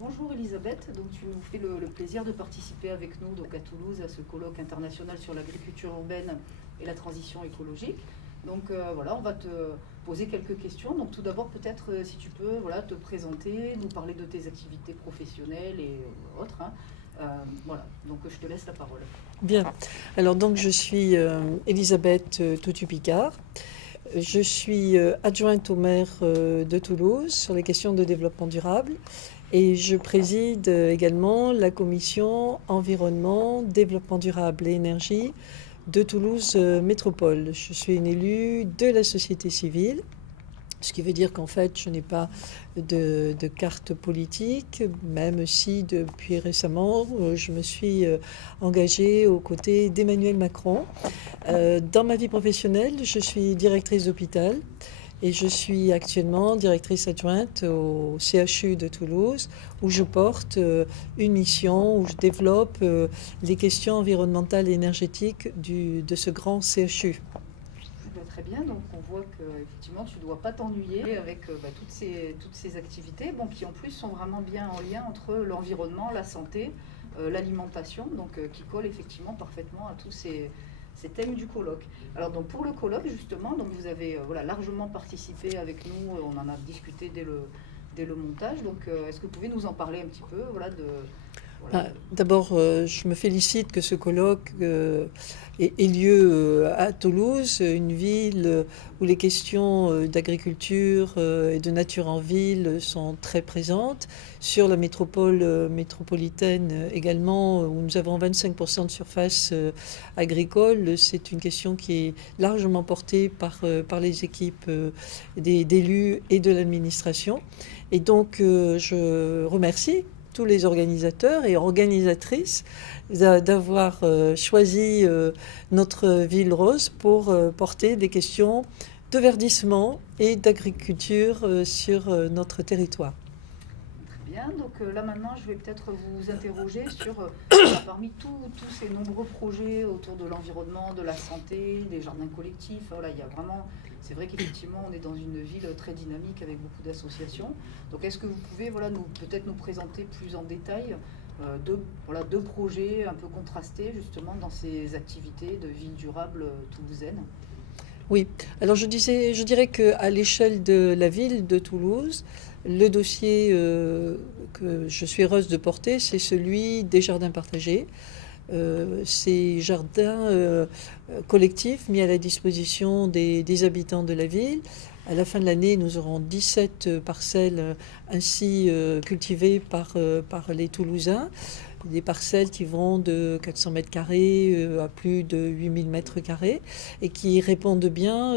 Bonjour Elisabeth, donc tu nous fais le plaisir de participer avec nous donc à Toulouse à ce colloque international sur l'agriculture urbaine et la transition écologique. Donc voilà, on va te poser quelques questions. Donc tout d'abord peut-être si tu peux te présenter, nous parler de tes activités professionnelles et autres, hein. Voilà, donc je te laisse la parole. Bien. Alors donc je suis Elisabeth Totu-Picard. Je suis adjointe au maire de Toulouse sur les questions de développement durable et je préside également la commission environnement, développement durable et énergie de Toulouse Métropole. Je suis une élue de la société civile. Ce qui veut dire qu'en fait, je n'ai pas de carte politique, même si depuis récemment, je me suis engagée aux côtés d'Emmanuel Macron. Dans ma vie professionnelle, je suis directrice d'hôpital et je suis actuellement directrice adjointe au CHU de Toulouse, où je porte une mission, où je développe les questions environnementales et énergétiques de ce grand CHU. Très bien, donc on voit que effectivement tu ne dois pas t'ennuyer avec toutes ces activités qui en plus sont vraiment bien en lien entre l'environnement, la santé, l'alimentation, donc qui collent effectivement parfaitement à tous ces thèmes du colloque. Alors donc pour le colloque justement, donc vous avez largement participé avec nous, on en a discuté dès le montage, donc est-ce que vous pouvez nous en parler un petit peu D'abord, je me félicite que ce colloque ait lieu à Toulouse, une ville où les questions d'agriculture et de nature en ville sont très présentes. Sur la métropole métropolitaine également, où nous avons 25% de surface agricole, c'est une question qui est largement portée par les équipes d'élus et de l'administration. Et donc, je remercie tous les organisateurs et organisatrices d'avoir choisi notre ville rose pour porter des questions de verdissement et d'agriculture sur notre territoire. Très bien, donc là maintenant je vais peut-être vous interroger sur parmi tous ces nombreux projets autour de l'environnement, de la santé, des jardins collectifs, il y a vraiment, c'est vrai qu'effectivement on est dans une ville très dynamique avec beaucoup d'associations. Donc est-ce que vous pouvez peut-être nous présenter plus en détail deux projets un peu contrastés justement dans ces activités de ville durable toulousaine? Oui, alors je dirais qu'à l'échelle de la ville de Toulouse, le dossier que je suis heureuse de porter, c'est celui des jardins partagés. Ces jardins collectifs mis à la disposition des habitants de la ville. À la fin de l'année, nous aurons 17 parcelles ainsi cultivées par les Toulousains. Des parcelles qui vont de 400 mètres carrés à plus de 8000 mètres carrés et qui répondent bien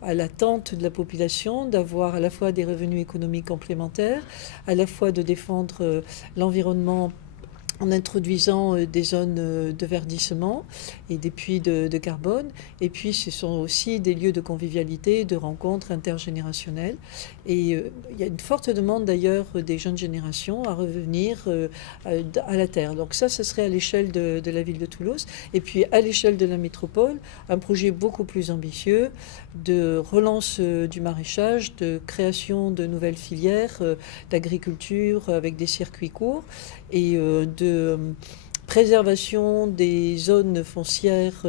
à l'attente de la population d'avoir à la fois des revenus économiques complémentaires, à la fois de défendre l'environnement en introduisant des zones de verdissement et des puits de carbone. Et puis ce sont aussi des lieux de convivialité, de rencontres intergénérationnelles. Et il y a une forte demande d'ailleurs des jeunes générations à revenir à la terre. Donc ça, ce serait à l'échelle de la ville de Toulouse. Et puis à l'échelle de la métropole, un projet beaucoup plus ambitieux de relance du maraîchage, de création de nouvelles filières d'agriculture avec des circuits courts et de préservation des zones foncières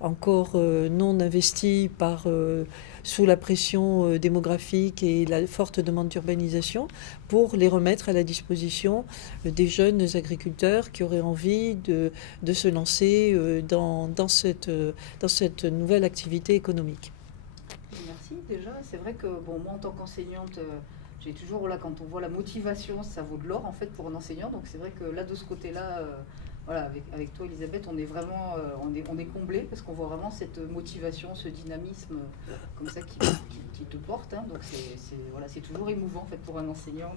encore non investies sous la pression démographique et la forte demande d'urbanisation pour les remettre à la disposition des jeunes agriculteurs qui auraient envie de se lancer dans cette nouvelle activité économique. Merci déjà. C'est vrai que moi en tant qu'enseignante, j'ai toujours quand on voit la motivation, ça vaut de l'or en fait pour un enseignant. Donc c'est vrai que là de ce côté-là, avec toi Elisabeth, on est vraiment on est comblé parce qu'on voit vraiment cette motivation, ce dynamisme comme ça qui te porte, hein. Donc c'est toujours émouvant en fait pour un enseignant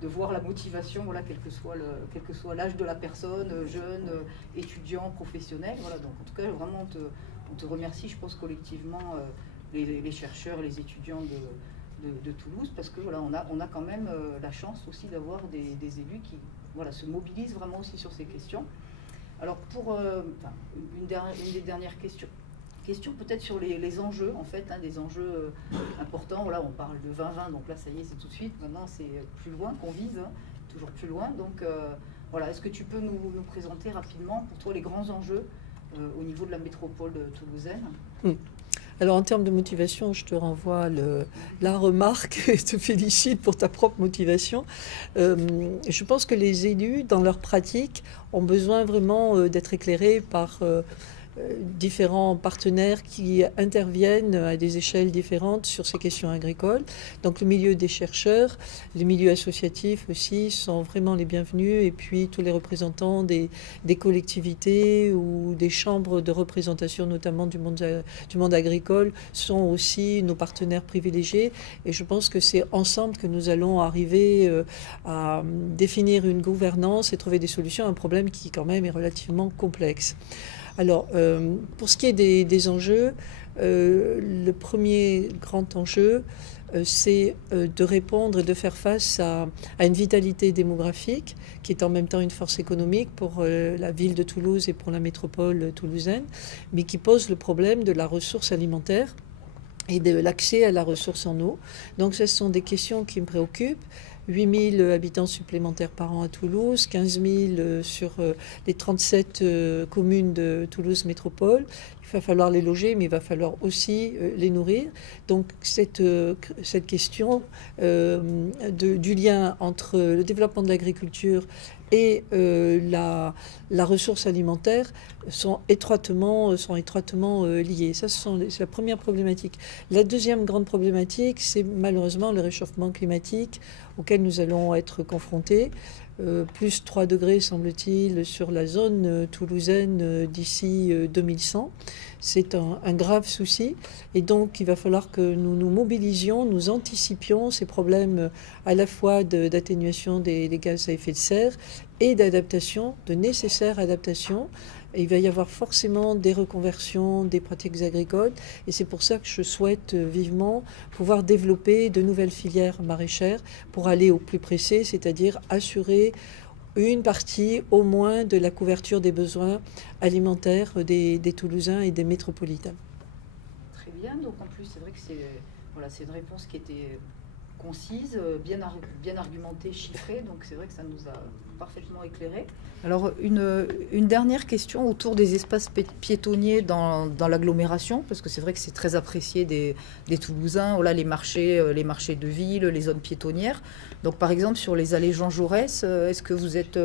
de voir la motivation, quel que soit l'âge de la personne, jeune, étudiant, professionnel. Donc en tout cas vraiment on te remercie, je pense collectivement. Les chercheurs, les étudiants de Toulouse, parce que on a quand même la chance aussi d'avoir des élus qui se mobilisent vraiment aussi sur ces questions. Alors pour une des dernières questions peut-être sur les enjeux en fait, hein, des enjeux importants. On parle de 2020, donc là ça y est, c'est tout de suite. Maintenant c'est plus loin qu'on vise, hein. toujours plus loin. Donc voilà, est-ce que tu peux nous présenter rapidement pour toi les grands enjeux au niveau de la métropole toulousaine? Alors en termes de motivation, je te renvoie la remarque et te félicite pour ta propre motivation. Je pense que les élus, dans leur pratique, ont besoin vraiment d'être éclairés par différents partenaires qui interviennent à des échelles différentes sur ces questions agricoles. Donc le milieu des chercheurs, les milieux associatifs aussi sont vraiment les bienvenus, et puis tous les représentants des collectivités ou des chambres de représentation, notamment du monde agricole, sont aussi nos partenaires privilégiés, et je pense que c'est ensemble que nous allons arriver à définir une gouvernance et trouver des solutions à un problème qui quand même est relativement complexe. Alors, pour ce qui est des enjeux, le premier grand enjeu, c'est de répondre et de faire face à une vitalité démographique qui est en même temps une force économique pour la ville de Toulouse et pour la métropole toulousaine, mais qui pose le problème de la ressource alimentaire et de l'accès à la ressource en eau. Donc, ce sont des questions qui me préoccupent. 8 000 habitants supplémentaires par an à Toulouse, 15 000 sur les 37 communes de Toulouse Métropole. Il va falloir les loger, mais il va falloir aussi les nourrir. Donc cette question du lien entre le développement de l'agriculture et la ressource alimentaire sont étroitement liées. Ça, c'est la première problématique. La deuxième grande problématique, c'est malheureusement le réchauffement climatique auquel nous allons être confrontés. Plus 3 degrés, semble-t-il, sur la zone toulousaine d'ici 2100. C'est un grave souci. Et donc, il va falloir que nous nous mobilisions, nous anticipions ces problèmes à la fois d'atténuation des gaz à effet de serre et d'adaptation, de nécessaire adaptation. Et il va y avoir forcément des reconversions des pratiques agricoles. Et c'est pour ça que je souhaite vivement pouvoir développer de nouvelles filières maraîchères pour aller au plus pressé, c'est-à-dire assurer une partie au moins de la couverture des besoins alimentaires des Toulousains et des métropolitains. Très bien. Donc en plus, c'est vrai que c'est une réponse qui était concise, bien argumentée, chiffrée. Donc c'est vrai que ça nous a parfaitement éclairé. Alors une dernière question autour des espaces piétonniers dans l'agglomération, parce que c'est vrai que c'est très apprécié des Toulousains. Voilà, les marchés de ville, les zones piétonnières. Donc par exemple sur les allées Jean Jaurès, est-ce que vous êtes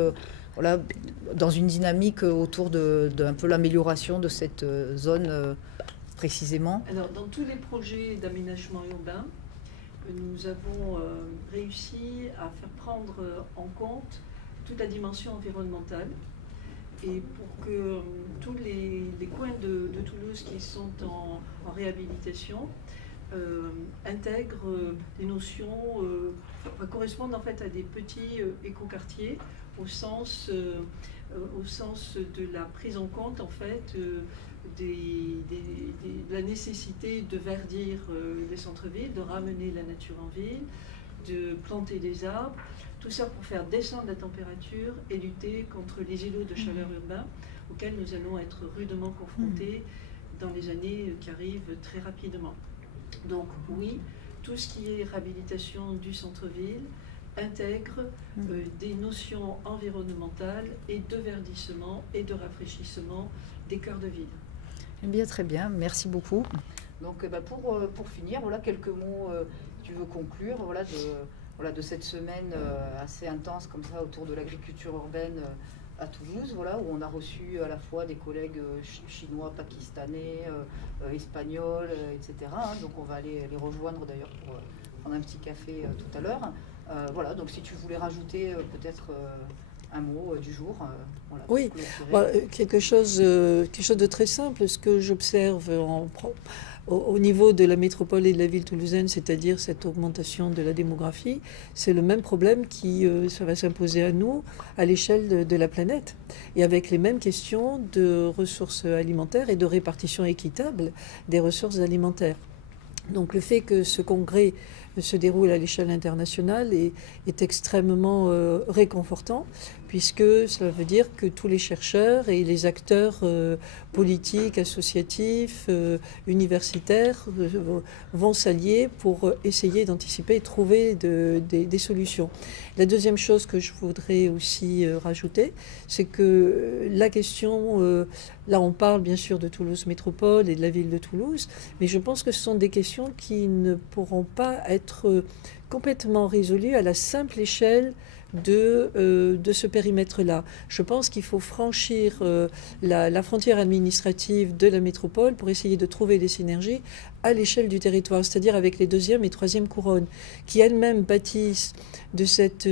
dans une dynamique autour d'un peu l'amélioration de cette zone précisément? Alors dans tous les projets d'aménagement urbain, nous avons réussi à faire prendre en compte toute la dimension environnementale, et pour que tous les coins de Toulouse qui sont en réhabilitation intègrent des notions, correspondent en fait à des petits écoquartiers au sens de la prise en compte en fait de la nécessité de verdir les centres-villes, de ramener la nature en ville, de planter des arbres, tout ça pour faire descendre la température et lutter contre les îlots de chaleur urbains auxquels nous allons être rudement confrontés dans les années qui arrivent très rapidement. Donc oui, tout ce qui est réhabilitation du centre-ville intègre des notions environnementales et de verdissement et de rafraîchissement des cœurs de ville. Eh bien, très bien, merci beaucoup. Donc pour finir, voilà quelques mots, tu veux conclure de cette semaine assez intense comme ça autour de l'agriculture urbaine à Toulouse, où on a reçu à la fois des collègues chinois, pakistanais, espagnols, etc. Donc on va aller les rejoindre d'ailleurs pour prendre un petit café tout à l'heure. Donc si tu voulais rajouter peut-être un mot du jour. Oui, quelque chose de très simple. Ce que j'observe au niveau de la métropole et de la ville toulousaine, c'est-à-dire cette augmentation de la démographie, c'est le même problème qui ça va s'imposer à nous à l'échelle de la planète, et avec les mêmes questions de ressources alimentaires et de répartition équitable des ressources alimentaires. Donc le fait que ce congrès se déroule à l'échelle internationale est extrêmement réconfortant, puisque cela veut dire que tous les chercheurs et les acteurs politiques, associatifs, universitaires vont s'allier pour essayer d'anticiper et trouver des solutions. La deuxième chose que je voudrais aussi rajouter, c'est que la question, là on parle bien sûr de Toulouse Métropole et de la ville de Toulouse, mais je pense que ce sont des questions qui ne pourront pas être complètement résolues à la simple échelle de ce périmètre-là. Je pense qu'il faut franchir la frontière administrative de la métropole pour essayer de trouver des synergies à l'échelle du territoire, c'est-à-dire avec les deuxième et troisième couronnes, qui elles-mêmes bâtissent de cette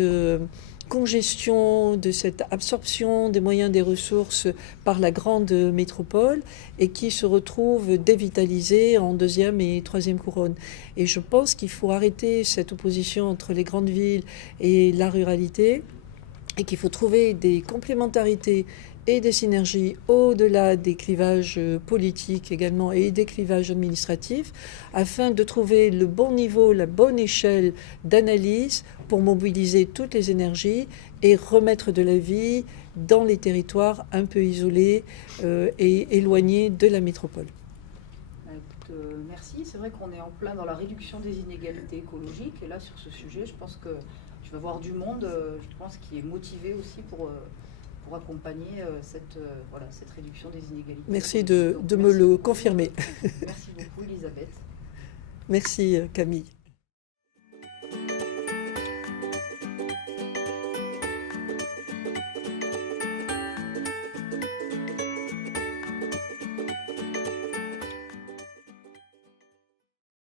congestion, de cette absorption des moyens des ressources par la grande métropole et qui se retrouvent dévitalisées en deuxième et troisième couronne. Et je pense qu'il faut arrêter cette opposition entre les grandes villes et la ruralité et qu'il faut trouver des complémentarités et des synergies au-delà des clivages politiques également et des clivages administratifs afin de trouver le bon niveau, la bonne échelle d'analyse pour mobiliser toutes les énergies et remettre de la vie dans les territoires un peu isolés et éloignés de la métropole. Merci. C'est vrai qu'on est en plein dans la réduction des inégalités écologiques et là sur ce sujet je pense que je vais voir du monde je pense qui est motivé aussi pour accompagner cette réduction des inégalités. Merci de me le confirmer. Merci beaucoup Elisabeth. Merci Camille.